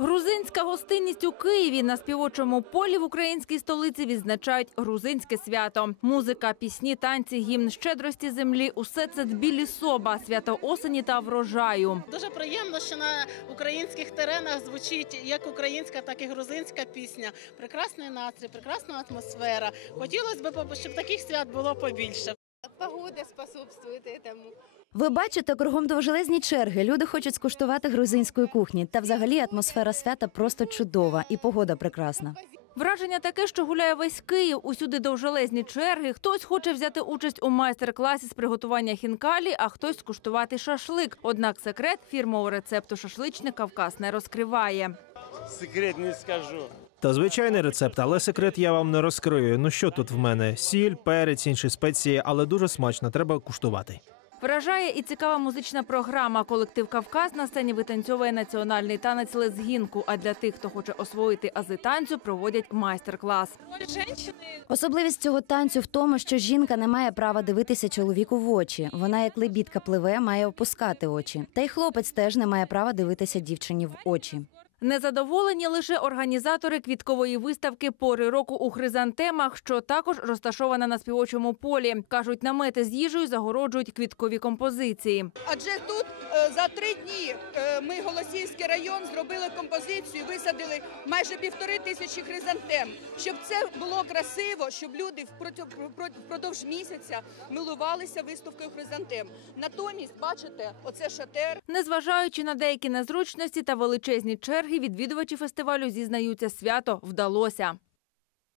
Грузинська гостинність у Києві на співочому полі в українській столиці відзначають грузинське свято. Музика, пісні, танці, гімн щедрості землі усе це дбілі соба, свято осені та врожаю. Дуже приємно, що на українських теренах звучить як українська, так і грузинська пісня. Прекрасний настрій, прекрасна атмосфера. Хотілося б, щоб таких свят було побільше. Погода способствует этому. Ви бачите, кругом довжелезні черги. Люди хочуть скуштувати грузинської кухні. Та взагалі атмосфера свята просто чудова і погода прекрасна. Враження таке, що гуляє весь Київ. Усюди довжелезні черги. Хтось хоче взяти участь у майстер-класі з приготування хінкалі, а хтось скуштувати шашлик. Однак секрет фірмового рецепту шашличник Кавказ не розкриває. Секрет не скажу. Та звичайний рецепт, але секрет я вам не розкрию. Ну що тут в мене? Сіль, перець, інші спеції, але дуже смачно. Треба куштувати. Вражає і цікава музична програма. Колектив Кавказ на сцені витанцьовує національний танець лезгінку. А для тих, хто хоче освоїти ази танцю, проводять майстер-клас. Особливість цього танцю в тому, що жінка не має права дивитися чоловіку в очі. Вона, як лебідка пливе, має опускати очі. Та й хлопець теж не має права дивитися дівчині в очі. Незадоволені лише організатори квіткової виставки пори року у хризантемах, що також розташована на співочому полі. кажуть, намети з їжею загороджують квіткові композиції. Адже тут е, за три дні е, ми, Голосіївський район, зробили композицію, висадили майже півтори тисячі хризантем. Щоб це було красиво, щоб люди впродовж місяця милувалися виставкою хризантем. Натомість, бачите, оце шатер. Незважаючи на деякі незручності та величезні черги, відвідувачі фестивалю зізнаються, свято вдалося.